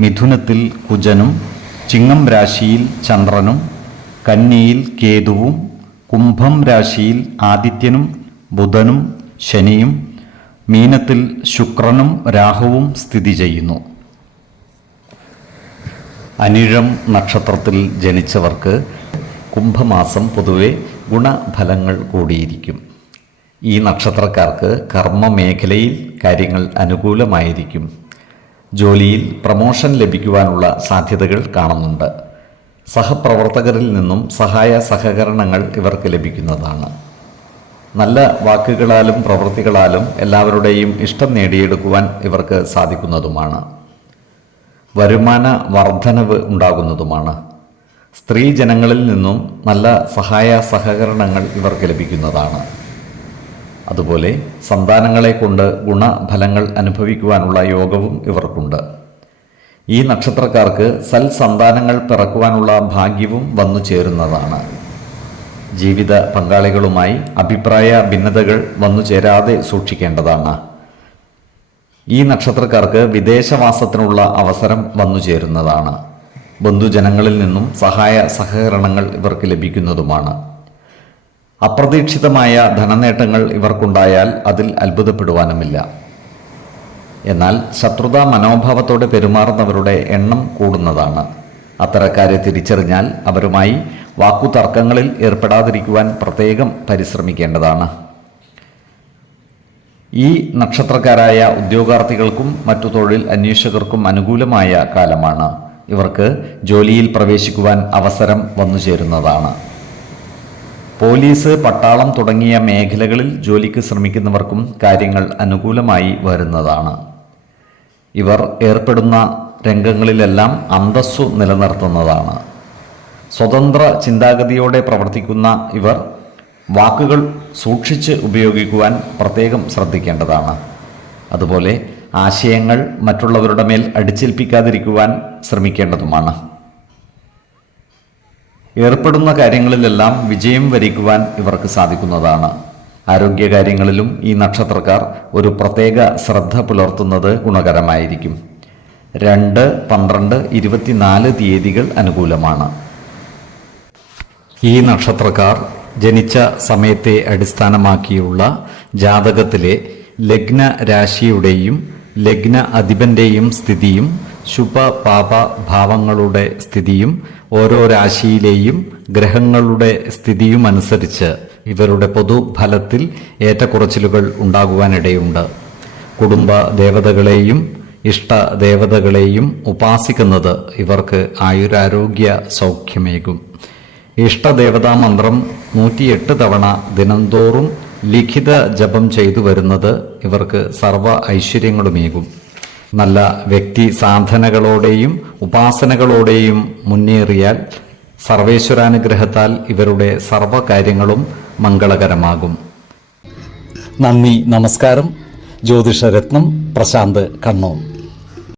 മിഥുനത്തിൽ കുജനും ചിങ്ങം രാശിയിൽ ചന്ദ്രനും കന്നിയിൽ കേതുവും കുംഭം രാശിയിൽ ആദിത്യനും ബുധനും ശനിയും മീനത്തിൽ ശുക്രനും രാഹുവും സ്ഥിതി ചെയ്യുന്നു. അനിഴം നക്ഷത്രത്തിൽ ജനിച്ചവർക്ക് കുംഭമാസം പൊതുവെ ഗുണഫലങ്ങൾ കൂടിയിരിക്കും. ഈ നക്ഷത്രക്കാർക്ക് കർമ്മ മേഖലയിൽ കാര്യങ്ങൾ അനുകൂലമായിരിക്കും. ജോലിയിൽ പ്രമോഷൻ ലഭിക്കുവാനുള്ള സാധ്യതകൾ കാണുന്നുണ്ട്. സഹപ്രവർത്തകരിൽ നിന്നും സഹായ സഹകരണങ്ങൾ ഇവർക്ക് ലഭിക്കുന്നതാണ്. നല്ല വാക്കുകളാലും പ്രവൃത്തികളാലും എല്ലാവരുടെയും ഇഷ്ടം നേടിയെടുക്കുവാൻ ഇവർക്ക് സാധിക്കുന്നതുമാണ്. വരുമാന വർധനവ് ഉണ്ടാകുന്നതുമാണ്. സ്ത്രീ ജനങ്ങളിൽ നിന്നും നല്ല സഹായ സഹകരണങ്ങൾ ഇവർക്ക് ലഭിക്കുന്നതാണ്. അതുപോലെ സന്താനങ്ങളെ കൊണ്ട് ഗുണഫലങ്ങൾ അനുഭവിക്കുവാനുള്ള യോഗവും ഇവർക്കുണ്ട്. ഈ നക്ഷത്രക്കാർക്ക് സൽ സന്താനങ്ങൾ പിറക്കുവാനുള്ള ഭാഗ്യവും വന്നു ചേരുന്നതാണ്. ജീവിത പങ്കാളികളുമായി അഭിപ്രായ ഭിന്നതകൾ വന്നു ചേരാതെ സൂക്ഷിക്കേണ്ടതാണ്. ഈ നക്ഷത്രക്കാർക്ക് വിദേശവാസത്തിനുള്ള അവസരം വന്നു ചേരുന്നതാണ്. ബന്ധുജനങ്ങളിൽ നിന്നും സഹായ സഹകരണങ്ങൾ ഇവർക്ക് ലഭിക്കുന്നതുമാണ്. അപ്രതീക്ഷിതമായ ധനനേട്ടങ്ങൾ ഇവർക്കുണ്ടായാൽ അതിൽ അത്ഭുതപ്പെടുവാനുമില്ല. എന്നാൽ ശത്രുതാ മനോഭാവത്തോടെ പെരുമാറുന്നവരുടെ എണ്ണം കൂടുന്നതാണ്. അത്തരക്കാരെ തിരിച്ചറിഞ്ഞാൽ അവരുമായി വാക്കുതർക്കങ്ങളിൽ ഏർപ്പെടാതിരിക്കുവാൻ പ്രത്യേകം പരിശ്രമിക്കേണ്ടതാണ്. ഈ നക്ഷത്രക്കാരായ ഉദ്യോഗാർത്ഥികൾക്കും മറ്റു തൊഴിൽ അന്വേഷകർക്കും അനുകൂലമായ കാലമാണ്. ഇവർക്ക് ജോലിയിൽ പ്രവേശിക്കുവാൻ അവസരം വന്നു ചേരുന്നതാണ് പോലീസ് പട്ടാളം തുടങ്ങിയ മേഖലകളിൽ ജോലിക്ക് ശ്രമിക്കുന്നവർക്കും കാര്യങ്ങൾ അനുകൂലമായി വരുന്നതാണ്. ഇവർ ഏർപ്പെടുന്ന രംഗങ്ങളിലെല്ലാം അന്തസ്സു നിലനിർത്തുന്നതാണ്. സ്വതന്ത്ര ചിന്താഗതിയോടെ പ്രവർത്തിക്കുന്ന ഇവർ വാക്കുകൾ സൂക്ഷിച്ച് ഉപയോഗിക്കുവാൻ പ്രത്യേകം ശ്രദ്ധിക്കേണ്ടതാണ്. അതുപോലെ ആശയങ്ങൾ മറ്റുള്ളവരുടെ മേൽ അടിച്ചേൽപ്പിക്കാതിരിക്കുവാൻ ശ്രമിക്കേണ്ടതുമാണ്. ഏർപ്പെടുന്ന കാര്യങ്ങളിലെല്ലാം വിജയം വരിക്കുവാൻ ഇവർക്ക് സാധിക്കുന്നതാണ്. ആരോഗ്യകാര്യങ്ങളിലും ഈ നക്ഷത്രക്കാർ ഒരു പ്രത്യേക ശ്രദ്ധ പുലർത്തുന്നത് ഗുണകരമായിരിക്കും. രണ്ട് പന്ത്രണ്ട് ഇരുപത്തിനാല് തീയതികൾ അനുകൂലമാണ്. ഈ നക്ഷത്രക്കാർ ജനിച്ച സമയത്തെ അടിസ്ഥാനമാക്കിയുള്ള ജാതകത്തിലെ ലഗ്ന രാശിയുടെയും ലഗ്ന അധിപന്റെയും സ്ഥിതിയും ശുഭ പാപ ഭാവങ്ങളുടെ സ്ഥിതിയും ഓരോ രാശിയിലെയും ഗ്രഹങ്ങളുടെ സ്ഥിതിയും അനുസരിച്ച് ഇവരുടെ പൊതുഫലത്തിൽ ഏറ്റക്കുറച്ചിലുകൾ ഉണ്ടാകുവാനിടയുണ്ട്. കുടുംബ ദേവതകളെയും ഇഷ്ട ദേവതകളെയും ഉപാസിക്കുന്നത് ഇവർക്ക് ആയുരാരോഗ്യ സൗഖ്യമേകും. ഇഷ്ടദേവതാ മന്ത്രം നൂറ്റിയെട്ട് തവണ ദിനംതോറും ലിഖിത ജപം ചെയ്തു വരുന്നത് ഇവർക്ക് സർവ ഐശ്വര്യങ്ങളുമേകും. നല്ല വ്യക്തി സാധനകളോടെയും ഉപാസനകളോടെയും മുന്നേറിയാൽ സർവേശ്വരാനുഗ്രഹത്താൽ ഇവരുടെ സർവകാര്യങ്ങളും മംഗളകരമാകും. നന്ദി നമസ്കാരം. ജ്യോതിഷരത്നം പ്രശാന്ത് കണ്ണൂർ